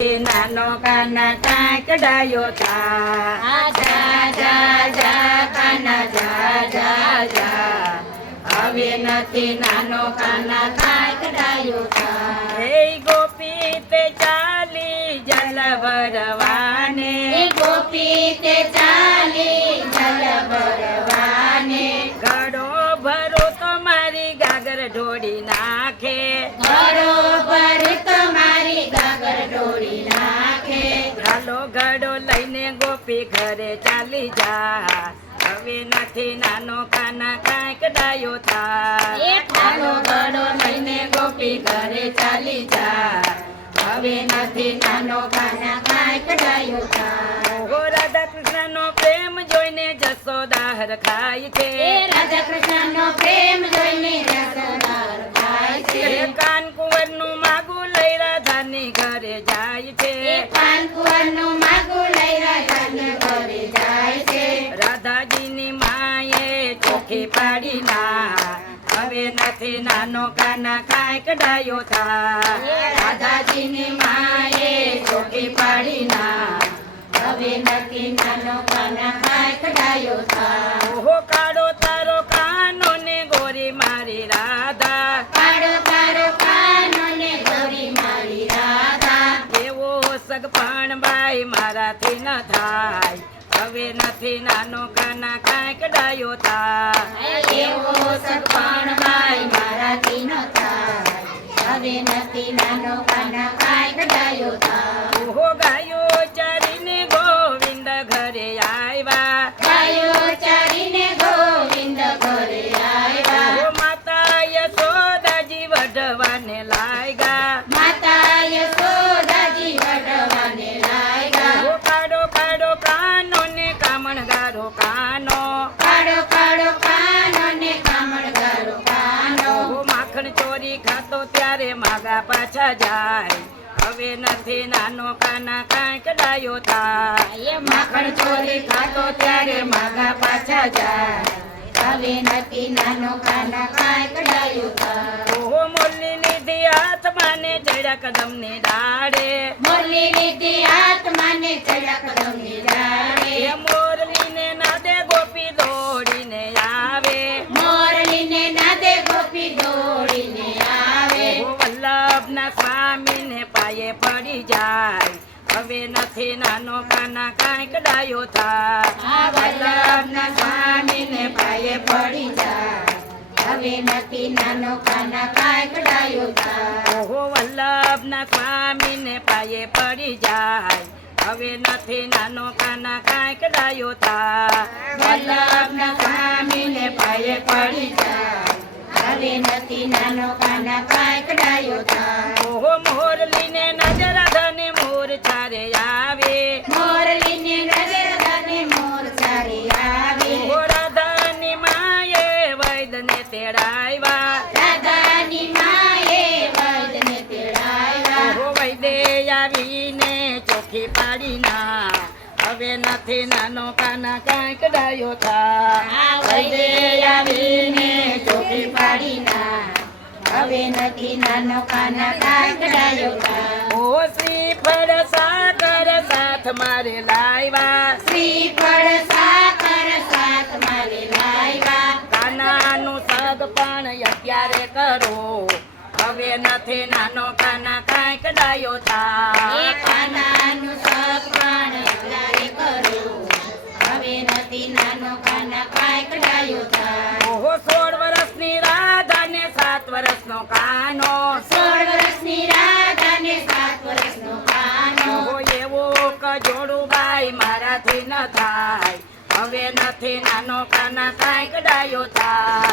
નાનો કાના કાંઈ કઢાયો તા જા જા જા કાના જા જા જા હવે નથી નાનો કાના કાંઈ કઢાયો તા હે ગોપી તે ચાલી જલ ભરવાને ગોપી તે ચાલી જલ ભરવાને ઘડો ભરો તો મારી ગાગર ઢોળી નાખે ઘડો ભર તો મારી ગાગર ઢોળી નાખે હાલો ઘડો લઈને ગોપી ઘરે ચાલી જા હવે નથી નાનો કાના કાંઈ કઢાયો થા હાલો ઘડો લઈને ગોપી ઘરે ચાલી જા હવે નથી નાનો કાના કાંઈ કઢાયો થા ઓ રાધા કૃષ્ણ નો પ્રેમ જોઈને જશોદા હરખાય છે રાધા કૃષ્ણ નો પ્રેમ જોઈને જશોદા હરખાય છે કાન કુંવર નું માગું લઈ રાધાની ઘરે જાય છે કાન કુંવર નું માગું લઈ રાધાની ઘરે જાય છે રાધાજીની માએ ચોખી પાડી ના હવે નથી નાનો કાના કાંઈ કઢાયો થા રાધાજીની માએ ચોખી પાડી ના હવે નથી નાનો કાના કાંઈ કઢાયો થા ઓહો કાળો તારો કાનો ને ગોરી મારી રાધા કાળો તારો કાનો ને ગોરી મારી રાધા એવો સગપણ બાઈ મારાથી ન થાય હવે નથી નાનો કાના કાંઈ કઢાયો થા એવો સગપણ બાઈ મારાથી ન થાય હવે નથી નાનો કાના કાંઈ કઢાયો થા ઓહો ગાયો ચારીને ગોવિંદ ઘરે આવ્યા ગાયો ચારીને ગોવિંદ ઘરે આવ્યા ઓહો માતા યશોદાજી વઢવાને લાગ્યા માતા યશોદાજી વઢવાને લાગ્યા ઓહો કાડો કાડો કાનો ને કામણગારો કાનો કાડો કાડો કાનો ને કામણગારો કાનો ઓહો માખણ ચોરી ખાતો ત્યારે માગા પાછા જાય હવે નથી નાનો કાના કાંઈ કઢાયો થા માખણ ચોરી ખાતો ત્યારે માગા પાછા જાય હવે નથી નાનો કાના કાંઈ કઢાયો થા ઓહો મોરલી લીધી હાથમાં ને ચડ્યા કદમ ની ડાળે મોરલી લીધી હાથમાં ને ચડ્યા કદમ ની ડાળે મોરલી ને નાદે ગોપી દોડીને આવે મોરલી ને નાદે ગોપી દોડીને આવે વલ્લભ ના સ્વામી ને પાયે પડી જાય હવે નથી નાનો કાના કાંઈ કઢાયો થા વલ્લભ ના સ્વામી ને પાયે પડી જાય હવે નથી નાનો કાના કાંઈ કઢાયો થા ઓહો વલ્લભ ના સ્વામી ને પાયે પડી જાય હવે નથી નાનો કાના કાંઈ કઢાયો થા વલ્લભ ના સ્વામી ને પાયે પડી જાય હવે નથી નાનો કાના કાંઈ કઢાયો થા ઓહો મોરલી ને નજર રાધાને મોર ચારે આવે મોરલી ને નજર રાધાને મોર ચારે આવે ઓહો રાધાની માએ વૈદને તેડાવ્યા રાધાની માએ વૈદને તેડાવ્યા ઓહો વૈદે આવીને ચોખી પાડી ના હવે નથી નાનો કાના કાંઈ કઢાયો થા વૈદે આવીને ચોખી પાડી ના હવે નથી નાનો કાના કાંઈ કઢાયો થા ઓ શ્રીફળ સાકર સાથ મારે લાવ્યા શ્રીફળ સાકર સાથ મારે લાવ્યા કાનાનું સગપણ અત્યારે કરો હવે નથી નાનો કાના કાંઈ કઢાયો થા કાનાનું સગપણ અત્યારે કરો હવે નથી નાનો કાના કાંઈ કઢાયો થા ઓહો 16 વર્ષની રાધા ને 7 વર્ષનો કાનો 16 વર્ષની રાધા ને 7 વર્ષનો કાનો ઓહો એવો કજોડું બાઈ મારાથી ન થાય હવે નથી નાનો કાના કાંઈ કઢાયો થા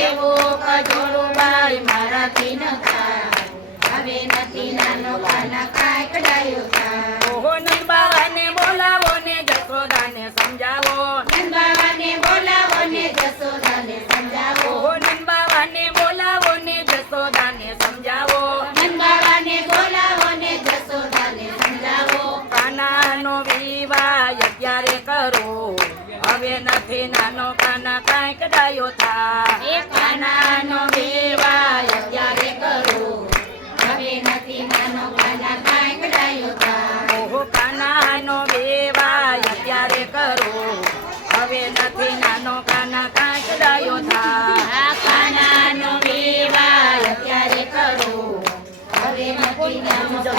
એવો કજોડું બાઈ મારાથી ન થાય હવે નથી નાનો કાના કાંઈ કઢાયો થા ઓહો નંદબાવાને બોલાવો ને જશોદાને સમજાવો નંદબાવાને બોલાવો ને જશોદાને સમજાવો ઓહો નંદબાવાને બોલાવો ને જશોદાને સમજાવો નંદબાવાને બોલાવો ને જશોદાને સમજાવો કાનાનો વિવાહ અત્યારે કરો હવે નથી નાનો કાના કાંઈ કઢાયો થા કાનાનો વિવાહ અત્યારે કરો હવે નથી નાનો કાના કાંઈ કઢાયો થા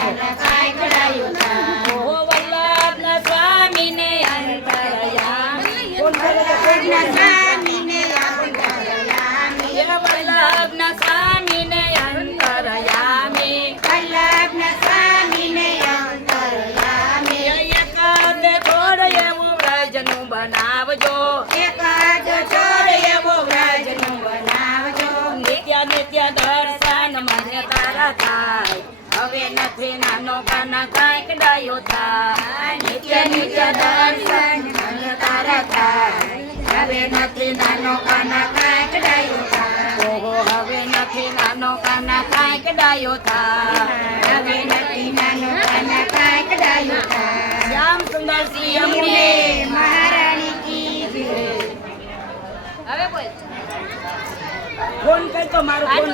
કાના કાંઈ કડાયું તા ઓ વલ્લભના સ્વામીને અંતરયામી વલ્લભના સ્વામીને અંતરયામી એ વલ્લભના સ્વામીને અંતરયામી વલ્લભના સ્વામીને અંતરયામી એકાદ થોડ એવું વ્રજનું બનાવજો એકાદ છોડ એવો વ્રજનું બનાવજો નિત્ય નિત્ય દર્શન મને તારા થાય હવે નથી નાનો કાના કાંઈક ડાયો થાય નિત્ય નિત્ય દર્શન મને તારા થાય હવે નથી નાનો કાના કાંઈક ડાયો થાય ઓહો હવે નથી નાનો કાના કાંઈક ડાયો થાય હવે નથી નાનો કાના કાંઈક ડાયો થાય શ્યામ સુંદર સિંહ અમને મહારાણી કી જય. હવે બોલ ફોન કર તો મારો ફોન